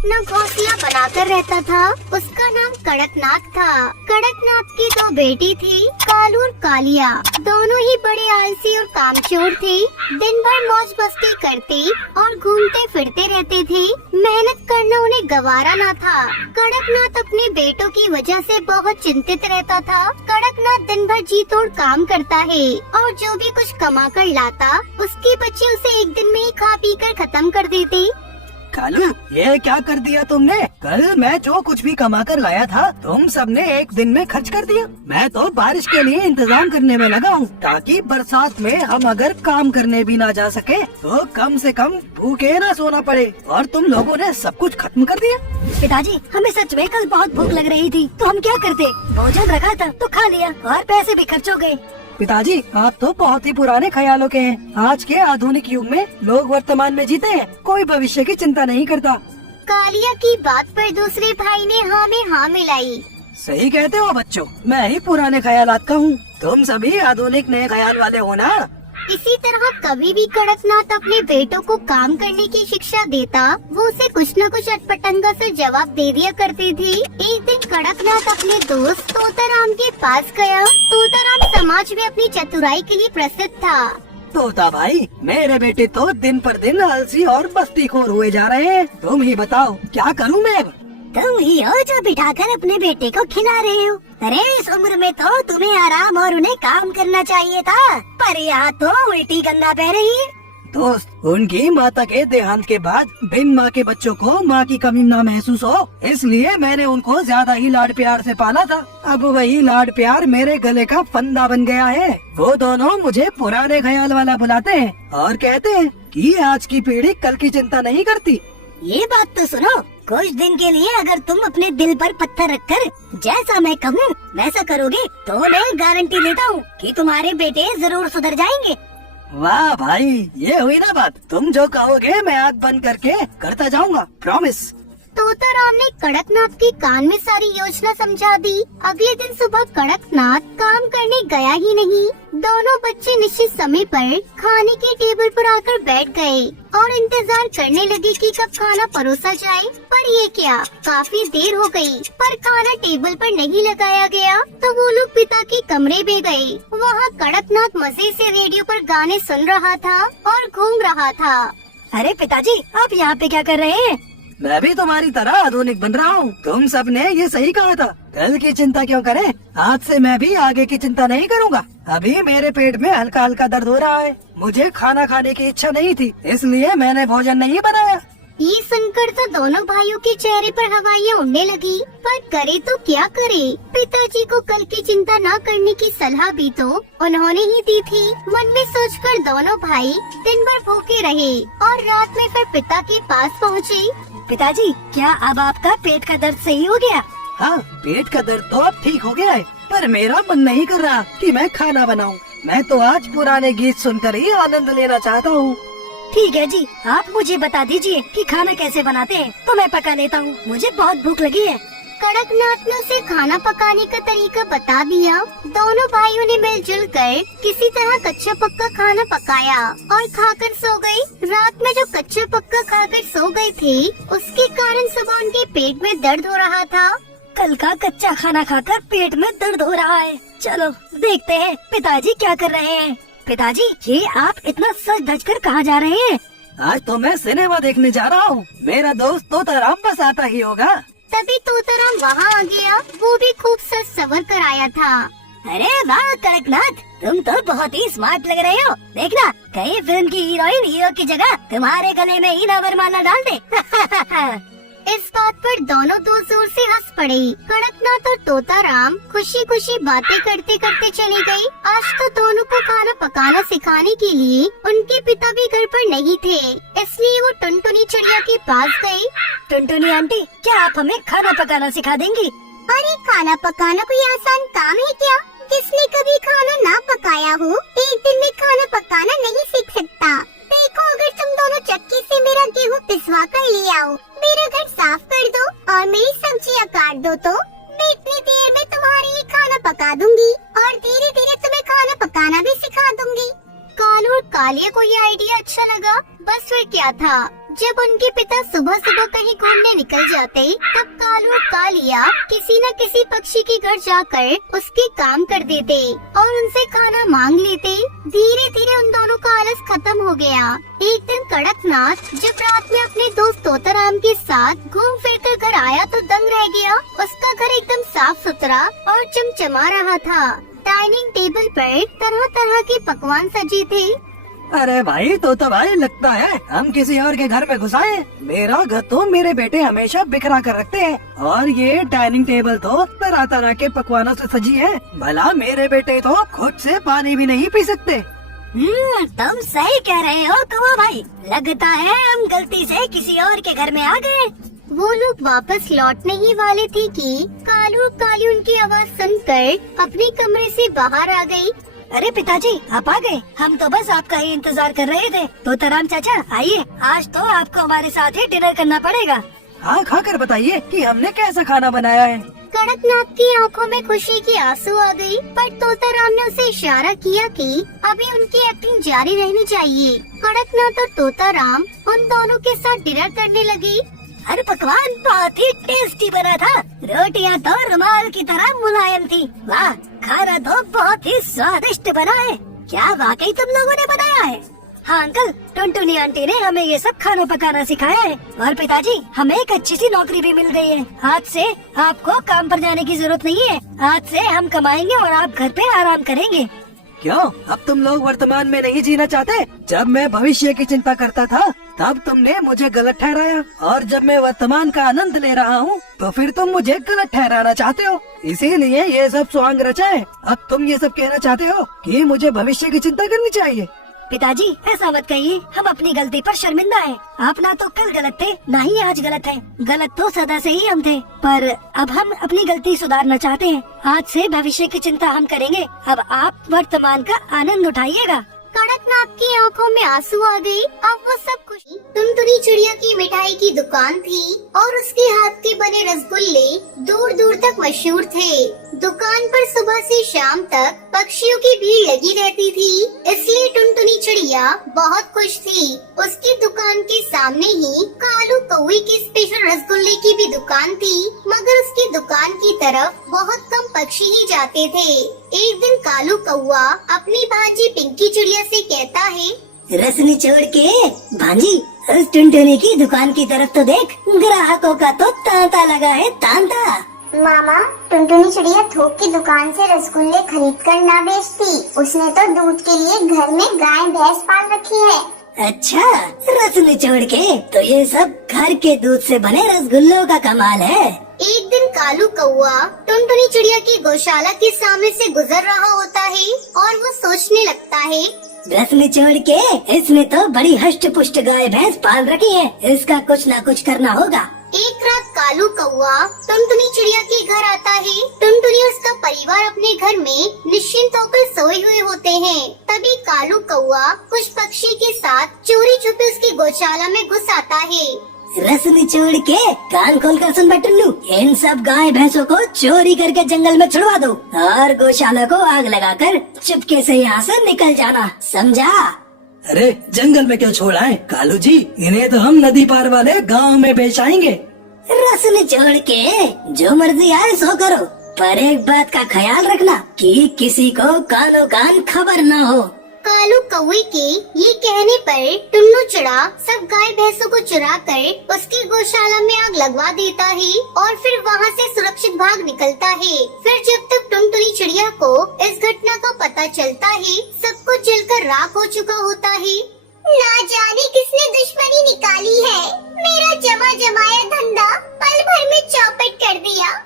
अपना घोंसला बनाकर रहता था। उसका नाम कड़कनाथ था। कड़कनाथ की दो बेटी थी, कालू और कालिया। दोनों ही बड़े आलसी और कामचोर थे। दिन भर मौज मस्ती करते और घूमते फिरते रहते थे। मेहनत करना उन्हें गवारा न था। कड़कनाथ अपने बेटों की वजह से बहुत चिंतित रहता था। कड़कनाथ दिन भर जी तोड़ काम करता है और जो भी कुछ कमा कर लाता उसके बच्चे उसे एक दिन में ही खा पी कर खत्म कर देते। कालू, ये क्या कर दिया तुमने? कल मैं जो कुछ भी कमा कर लाया था तुम सबने एक दिन में खर्च कर दिया। मैं तो बारिश के लिए इंतजाम करने में लगा हूँ ताकि बरसात में हम अगर काम करने भी ना जा सके तो कम से कम भूखे ना सोना पड़े, और तुम लोगों ने सब कुछ खत्म कर दिया। पिताजी, हमें सच में कल बहुत भूख लग रही थी तो हम क्या करते? भोजन रखा था तो खा लिया और पैसे भी खर्च हो गए। पिताजी, आप तो बहुत ही पुराने ख्यालों के हैं। आज के आधुनिक युग में लोग वर्तमान में जीते हैं, कोई भविष्य की चिंता नहीं करता। कालिया की बात पर दूसरे भाई ने हाँ में हाँ मिलाई। सही कहते हो बच्चों, मैं ही पुराने ख्यालात का हूँ, तुम सभी आधुनिक नए ख्याल वाले हो ना। इसी तरह कभी भी कड़कनाथ अपने बेटों को काम करने की शिक्षा देता, वो उसे कुछ न कुछ अटपटंगा से जवाब दे दिया करती थी। एक दिन कड़कनाथ अपने दोस्त तोताराम के पास गया। तोताराम समाज में अपनी चतुराई के लिए प्रसिद्ध था। तोता भाई, मेरे बेटे तो दिन पर दिन आलसी और मस्तीखोर हुए जा रहे हैं। तुम ही बताओ क्या करूँ मैं अब? तुम ही हो जो बिठाकर अपने बेटे को खिला रहे हो। अरे इस उम्र में तो तुम्हें आराम और उन्हें काम करना चाहिए था, पर यहाँ तो उल्टी गंगा बह रही है। दोस्त, उनकी माता के देहांत के बाद बिन माँ के बच्चों को माँ की कमी न महसूस हो, इसलिए मैंने उनको ज्यादा ही लाड प्यार से पाला था। अब वही लाड प्यार मेरे गले का फंदा बन गया है। वो दोनों मुझे पुराने ख्याल वाला बुलाते हैं और कहते हैं कि आज की पीढ़ी कल की चिंता नहीं करती। ये बात तो सुनो, कुछ दिन के लिए अगर तुम अपने दिल पर पत्थर रखकर जैसा मैं कहूँ वैसा करोगे तो मैं गारंटी देता हूँ कि तुम्हारे बेटे जरूर सुधर जाएंगे। वाह भाई, ये हुई ना बात। तुम जो कहोगे मैं आँख बंद करके करता जाऊंगा, प्रॉमिस। तोताराम ने कड़कनाथ के कान में सारी योजना समझा दी। अगले दिन सुबह कड़कनाथ काम करने गया ही नहीं। दोनों बच्चे निश्चित समय पर खाने के टेबल पर आकर बैठ गए और इंतजार करने लगे कि कब खाना परोसा जाए। पर ये क्या, काफी देर हो गई पर खाना टेबल पर नहीं लगाया गया तो वो लोग पिता के कमरे में गए। वहाँ कड़कनाथ मजे से रेडियो पर गाने सुन रहा था और घूम रहा था। अरे पिताजी, आप यहाँ पे क्या कर रहे हैं? मैं भी तुम्हारी तरह आधुनिक बन रहा हूँ। तुम सबने ये सही कहा था, कल की चिंता क्यों करें। आज से मैं भी आगे की चिंता नहीं करूँगा। अभी मेरे पेट में हल्का हल्का दर्द हो रहा है। मुझे खाना खाने की इच्छा नहीं थी, इसलिए मैंने भोजन नहीं बनाया। ये सुनकर तो दोनों भाइयों के चेहरे पर हवाइयाँ उड़ने लगी। पर करे तो क्या करे, पिताजी को कल की चिंता न करने की सलाह भी तो उन्होंने ही दी थी। मन में सोचकर दोनों भाई दिन भर भूखे रहे और रात में फिर पिता के पास पहुँचे। पिताजी, क्या अब आपका पेट का दर्द सही हो गया? हाँ, पेट का दर्द तो अब ठीक हो गया है, पर मेरा मन नहीं कर रहा कि मैं खाना बनाऊं। मैं तो आज पुराने गीत सुनकर ही आनंद लेना चाहता हूँ। ठीक है जी, आप मुझे बता दीजिए कि खाना कैसे बनाते हैं तो मैं पका लेता हूँ। मुझे बहुत भूख लगी है। कड़कनाथ ने उसे खाना पकाने का तरीका बता दिया। दोनों भाइयों ने मिलजुल कर किसी तरह कच्चा पक्का खाना पकाया और खाकर सो गए। रात में जो कच्चा पक्का खाकर सो गए थे उसके कारण सुबह उनके पेट में दर्द हो रहा था। कल का कच्चा खाना खाकर पेट में दर्द हो रहा है। चलो देखते हैं पिताजी क्या कर रहे हैं। पिताजी, ये आप इतना सज धज कर कहाँ जा रहे हैं? आज तो मैं सिनेमा देखने जा रहा हूँ। मेरा दोस्त तोताराम बस आता ही होगा। तभी तोताराम वहाँ आ गया। वो भी खूब सज संवर कर आया था। अरे वाह कड़कनाथ, तुम तो बहुत ही स्मार्ट लग रहे हो। देखना, कहीं फिल्म की हीरोइन हीरो की जगह तुम्हारे गले में ही ना वरमाला डाल दे। इस बात पर दोनों दो जोर से हंस पड़े। कड़कनाथ और तोताराम खुशी खुशी बातें करते करते चले गए। आज तो दोनों को खाना पकाना सिखाने के लिए उनके पिता भी घर पर नहीं थे, इसलिए वो टुनटुनी चिड़िया के पास गए। टुनटुनी आंटी, क्या आप हमें खाना पकाना सिखा देंगी? अरे खाना पकाना कोई आसान काम है क्या? जिसने कभी खाना ना पकाया हो एक दिन में खाना पकाना नहीं सीख सकता। देखो, अगर तुम दोनों चक्की से मेरा गेहूँ पिसवा कर ले आओ, मेरा घर साफ कर दो और मेरी सब्जियाँ काट दो तो मैं इतनी देर में तुम्हारे लिए खाना पका दूंगी और धीरे धीरे तुम्हें खाना पकाना भी सिखा दूंगी। कालू और कालिया को ये आइडिया अच्छा लगा। बस फिर क्या था, जब उनके पिता सुबह सुबह कहीं घूमने निकल जाते तब कालू और कालिया किसी न किसी पक्षी के घर जाकर उसके काम कर देते और उनसे खाना मांग लेते। धीरे धीरे उन दोनों का आलस खत्म हो गया। एक दिन कड़कनाथ जब रात में अपने दोस्त तोताराम के साथ घूम फिर कर घर आया तो दंग रह गया। उसका घर एकदम साफ सुथरा और चमचमा रहा था। डाइनिंग टेबल पर तरह तरह के पकवान सजे थे। अरे भाई तो भाई लगता है हम किसी और के घर में घुसाए। मेरा घर तो मेरे बेटे हमेशा बिखरा कर रखते हैं और ये डाइनिंग टेबल तो तरह तरह के पकवानों से सजी है। भला मेरे बेटे तो खुद से पानी भी नहीं पी सकते। तुम सही कह रहे हो कौवा भाई, लगता है हम गलती से किसी और के घर में आ गए। वो लोग वापस लौटने ही वाले थे कि कालू और काली उनकी आवाज सुनकर अपने कमरे से बाहर आ गई। अरे पिताजी आप आ गए, हम तो बस आपका ही इंतजार कर रहे थे। तोताराम चाचा आइए, आज तो आपको हमारे साथ ही डिनर करना पड़ेगा। हाँ खाकर बताइए कि हमने कैसा खाना बनाया है। कड़कनाथ की आंखों में खुशी की आंसू आ गई, पर तोताराम ने उसे इशारा किया कि अभी उनकी एक्टिंग जारी रहनी चाहिए। कड़कनाथ और तोताराम उन दोनों के साथ डिनर करने लगे। हर पकवान बहुत ही टेस्टी बना था। रोटियां तो रुमाल की तरह मुलायम थी। वाह, खाना तो बहुत ही स्वादिष्ट बना है। क्या वाकई तुम लोगों ने बनाया है? हाँ अंकल, टुनटुनी आंटी ने हमें ये सब खाना पकाना सिखाया है। और पिताजी हमें एक अच्छी सी नौकरी भी मिल गई है। आज से आपको काम पर जाने की जरूरत नहीं है। आज से हम कमाएंगे और आप घर पे आराम करेंगे। क्यों, अब तुम लोग वर्तमान में नहीं जीना चाहते? जब मैं भविष्य की चिंता करता था तब तुमने मुझे गलत ठहराया, और जब मैं वर्तमान का आनंद ले रहा हूँ तो फिर तुम मुझे गलत ठहराना चाहते हो। इसीलिए ये सब स्वांग रचा है। अब तुम ये सब कहना चाहते हो कि मुझे भविष्य की चिंता करनी चाहिए। पिताजी ऐसा मत कहिए, हम अपनी गलती पर शर्मिंदा हैं। आप ना तो कल गलत थे, ना ही आज गलत हैं। गलत तो सदा से ही हम थे, पर अब हम अपनी गलती सुधारना चाहते हैं। आज से भविष्य की चिंता हम करेंगे। अब आप वर्तमान का आनंद उठाइएगा। कड़कनाथ की आंखों में आंसू आ गए। अब वो सब खुशी। टुनटुनी चिड़िया की मिठाई की दुकान थी और उसके हाथ के बने रसगुल्ले दूर दूर तक मशहूर थे। दुकान पर सुबह से शाम तक पक्षियों की भीड़ लगी रहती थी, इसलिए टुनटुनी चिड़िया बहुत खुश थी। उसकी दुकान के सामने ही कालू कौवे की स्पेशल रसगुल्ले की भी दुकान थी, मगर उसकी दुकान की तरफ बहुत कम पक्षी ही जाते थे। एक दिन कालू कौवा अपनी भांजी पिंकी चिड़िया से कहता है, रस निचोड़ के भांजी, उस टुनटुनी की दुकान की तरफ तो देख, ग्राहकों का तो तांता लगा है, तांता। मामा, टुनटुनी चिड़िया थोक की दुकान से रसगुल्ले खरीद कर ना बेचती। उसने तो दूध के लिए घर में गाय भैंस पाल रखी है। अच्छा, रस निचोड़ के, तो ये सब घर के दूध से बने रसगुल्लों का कमाल है। एक दिन कालू कौवा टुनटुनी चिड़िया की गौशाला के सामने से गुजर रहा होता है और वो सोचने लगता है, रस निचोड़ के, इसने तो बड़ी हष्ट पुष्ट गाय भैंस पाल रखी है, इसका कुछ न कुछ करना होगा। एक रात कालू कौवा टुनटुनी चिड़िया के घर आता है। टुनटुनी और उसका परिवार अपने घर में निश्चिंत होकर सोए हुए होते हैं। तभी कालू कौवा कुछ पक्षी के साथ चोरी छुपे उसकी गौशाला में घुस आता है। रस निचोड़ के, कान खोल कर सुन टुन्नू, इन सब गाय भैंसों को चोरी करके जंगल में छुड़वा दो और गौशाला को आग लगाकर चुपके से यहाँ से निकल जाना, समझा? अरे जंगल में क्यों छोड़ा है कालू जी? इन्हें तो हम नदी पार वाले गांव में बेच आएंगे। रस निचोड़ के, जो मर्जी आए सो करो, पर एक बात का ख्याल रखना कि किसी को कानो कान खबर न हो। कालू कौवे के ये कहने पर टुन्नू चिड़ा सब गाय भैंसों को चुरा कर उसकी गौशाला में आग लगवा देता है और फिर वहाँ से सुरक्षित भाग निकलता है। फिर जब तक टुनटुनी चिड़िया को इस घटना का पता चलता है, सब कुछ जलकर राख हो चुका होता है। ना जाने किसने दुश्मनी निकाली है, मेरा जमा जमाया धंधा पल भर में चौपट कर दिया।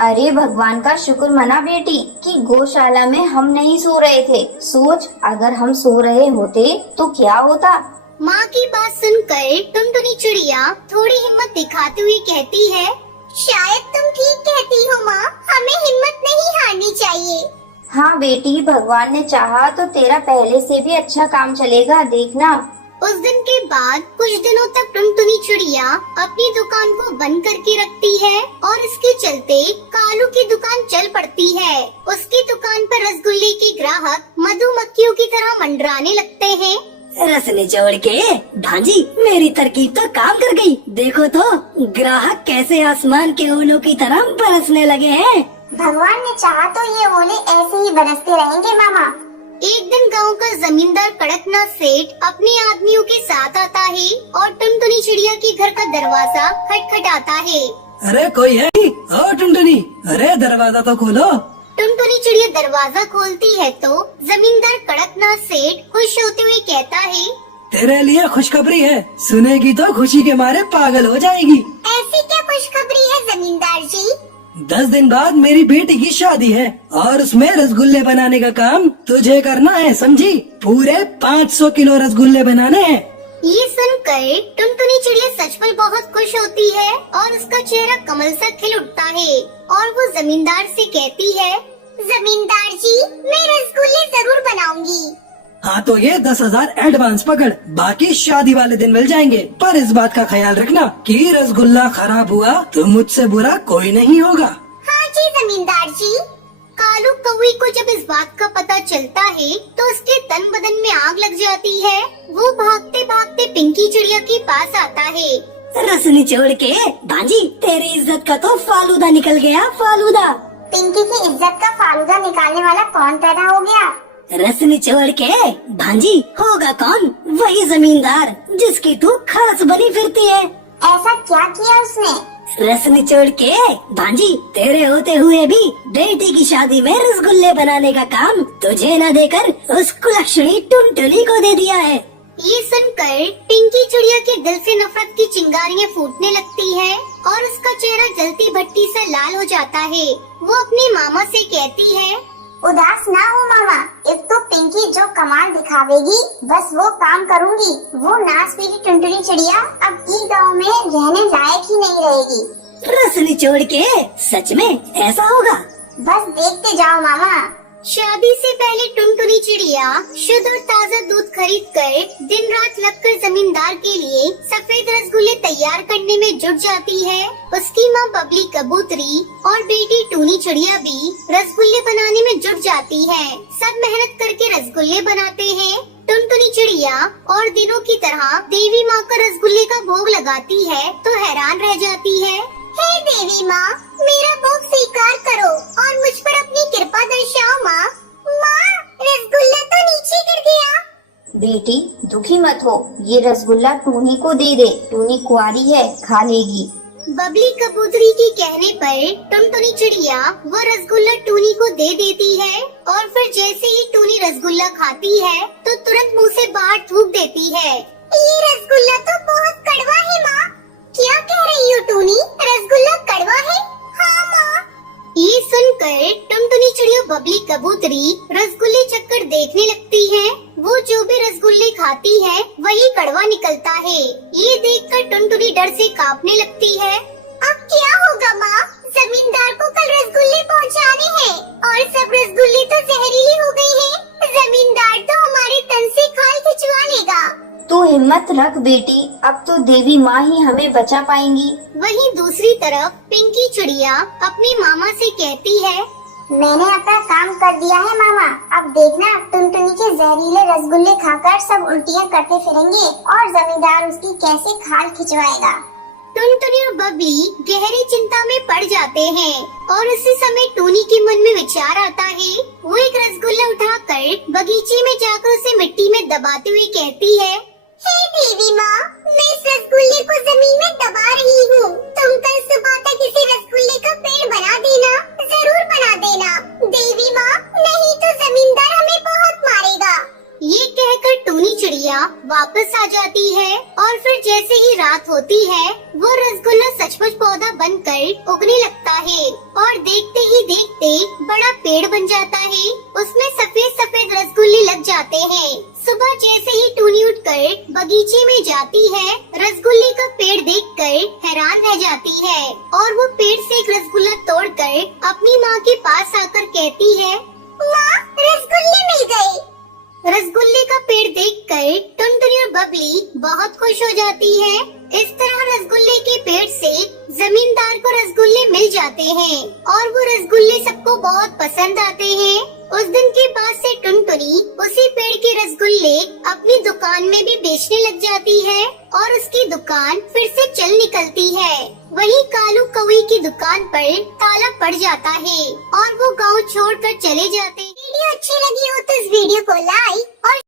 अरे भगवान का शुक्र मना बेटी कि गौशाला में हम नहीं सो रहे थे। सोच, अगर हम सो रहे होते तो क्या होता। माँ की बात सुनकर टुनटुनी चिड़िया थोड़ी हिम्मत दिखाते हुए कहती है, शायद तुम ठीक कहती हो माँ, हमें हिम्मत नहीं हारनी चाहिए। हाँ बेटी, भगवान ने चाहा तो तेरा पहले से भी अच्छा काम चलेगा, देखना। उस दिन के बाद कुछ दिनों तक टुनटुनी चिड़िया अपनी दुकान को बंद करके रखती है और इसके चलते कालू की दुकान चल पड़ती है। उसकी दुकान पर रसगुल्ले के ग्राहक मधुमक्खियों की तरह मंडराने लगते हैं। रस निचोड़ के भांजी, मेरी तरकीब तो काम कर गई। देखो तो ग्राहक कैसे आसमान के ओलों की तरह बरसने लगे हैं। भगवान ने चाहा तो ये ओले ऐसे ही बरसते रहेंगे मामा। एक दिन गांव का जमींदार कड़कनाथ सेठ अपने आदमियों के साथ आता है और टुनटुनी चिड़िया के घर का दरवाजा खटखटाता है। अरे कोई है? ओ टुनटुनी, अरे दरवाजा तो खोलो। टुनटुनी चिड़िया दरवाजा खोलती है तो जमींदार कड़कनाथ सेठ खुश होते हुए कहता है, तेरे लिए खुशखबरी है, सुनेगी तो खुशी के मारे पागल हो जाएगी। ऐसी क्या खुशखबरी है जमींदार जी? 10 दिन बाद मेरी बेटी की शादी है और उसमें रसगुल्ले बनाने का काम तुझे करना है, समझी? पूरे 500 किलो रसगुल्ले बनाने हैं। ये सुनकर टुनटुनी चिड़िया सच में बहुत खुश होती है और उसका चेहरा कमल सा खिल उठता है और वो जमींदार से कहती है, जमींदार जी, मैं रसगुल्ले जरूर बनाऊंगी। हाँ तो ये 10,000 एडवांस पकड़, बाकी शादी वाले दिन मिल जाएंगे। पर इस बात का ख्याल रखना कि रसगुल्ला खराब हुआ तो मुझसे बुरा कोई नहीं होगा। हाँ जी जमींदार जी। कालू कौवे को जब इस बात का पता चलता है तो उसके तन बदन में आग लग जाती है। वो भागते भागते पिंकी चिड़िया के पास आता है। रस निचोड़ के भांजी, तेरी इज्जत का तो फालूदा निकल गया, फालूदा। पिंकी की इज्जत का फालूदा निकालने वाला कौन पैदा हो गया? रस निचोड़ के भांजी, होगा कौन? वही जमींदार जिसकी तू खास बनी फिरती है। ऐसा क्या किया उसने? रस निचोड़ के भांजी, तेरे होते हुए भी बेटी की शादी में रसगुल्ले बनाने का काम तुझे न देकर उस कुलक्षणी टुनटुनी को दे दिया है। ये सुनकर पिंकी चिड़िया के दिल से नफरत की चिंगारियां फूटने लगती है और उसका चेहरा जलती भट्टी सा लाल हो जाता है। वो अपनी मामा से कहती है, उदास ना हो मामा, एक तो पिंकी जो कमाल दिखावेगी बस वो काम करूंगी। वो नाच पीली टुनटुनी चिड़िया अब ई गाँव में रहने लायक ही नहीं रहेगी। रस निचोड़ के सच में ऐसा होगा? बस देखते जाओ मामा। शादी से पहले टुनटुनी चिड़िया शुद्ध और ताज़ा दूध खरीद कर दिन रात लगकर जमींदार के लिए सफेद रसगुल्ले तैयार करने में जुट जाती है। उसकी माँ बबली कबूतरी और बेटी टूनी चिड़िया भी रसगुल्ले बनाने में जुट जाती है। सब मेहनत करके रसगुल्ले बनाते हैं। टुनटुनी चिड़िया और दिनों की तरह देवी माँ का रसगुल्ले का भोग लगाती है तो हैरान रह जाती है। हे देवी माँ, मेरा भोग स्वीकार करो और मुझ पर अपनी कृपा दर्शाओ माँ। माँ, रसगुल्ला तो नीचे गिर गया। बेटी दुखी मत हो, ये रसगुल्ला टूनी को दे दे, टूनी कुंवारी है, खा लेगी। बबली कबूतरी के कहने पर टुनटुनी चिड़िया वो रसगुल्ला टूनी को दे देती है और फिर जैसे ही टूनी रसगुल्ला खाती है तो तुरंत मुंह से बाहर थूक देती है। ये रसगुल्ला तो बहुत कड़वा है माँ। क्या कह रही हो टूनी, रसगुल्ला कड़वा है? हाँ माँ। ये सुनकर टुनटुनी चिड़िया बबली कबूतरी रसगुल्ले चक्कर देखने लगती है। वो जो भी रसगुल्ले खाती है वही कड़वा निकलता है। ये देखकर टुनटुनी डर से कांपने लगती है। अब क्या होगा माँ? जमींदार को कल रसगुल्ले पहुँचाने हैं और सब रसगुल्ले तो जहरीले हो गए हैं। जमींदार तो हमारे तन से खाल खिंचवा लेगा। तू हिम्मत रख बेटी, अब तो देवी माँ ही हमें बचा पाएंगी। वहीं दूसरी तरफ पिंकी चिड़िया अपनी मामा से कहती है, मैंने अपना काम कर दिया है मामा। अब देखना टुनटुनी के जहरीले रसगुल्ले खाकर सब उल्टियाँ करते फिरेंगे और जमींदार उसकी कैसे खाल खिंचवाएगा। टुनटुनी और बबली गहरी चिंता में पड़ जाते हैं और उसी समय टूनी के मन में विचार आता है। वो एक रसगुल्ला उठाकर बगीचे में जाकर उसे मिट्टी में दबाते हुए कहती है, हे देवी माँ, मैं इस रसगुल्ले को जमीन में दबा रही हूँ। तुम कल सुबह तक इसे रसगुल्ले का पेड़ बना देना, जरूर बना देना। देवी माँ, नहीं तो जमींदार हमें बहुत मारेगा। ये कहकर टूनी चिड़िया वापस आ जाती है और फिर जैसे ही रात होती है वो रसगुल्ला सचमुच पौधा बनकर उगने लगता है और देखते ही देखते बड़ा पेड़ बन जाता है। उसमें सफेद सफेद रसगुल्ले लग जाते हैं। सुबह जैसे ही टूनी उठकर बगीचे में जाती है, रसगुल्ले का पेड़ देखकर हैरान रह जाती है और वो पेड़ से एक रसगुल्ला तोड़कर अपनी माँ के पास आकर कहती है, माँ, रसगुल्ले मिल गए। रसगुल्ले का पेड़ देखकर टुनटुनी और बबली बहुत खुश हो जाती है। इस तरह रसगुल्ले के पेड़ से जमींदार को रसगुल्ले मिल जाते हैं और वो रसगुल्ले सबको बहुत पसंद आते हैं। उस दिन के बाद से टुनटुनी उसी पेड़ के रसगुल्ले अपनी दुकान में भी बेचने लग जाती है और उसकी दुकान फिर से चल निकलती है। वहीं कालू कौवे की दुकान पर ताला पड़ जाता है और वो गांव छोड़कर चले जाते हैं। वीडियो अच्छी लगी हो तो इस वीडियो को लाइक और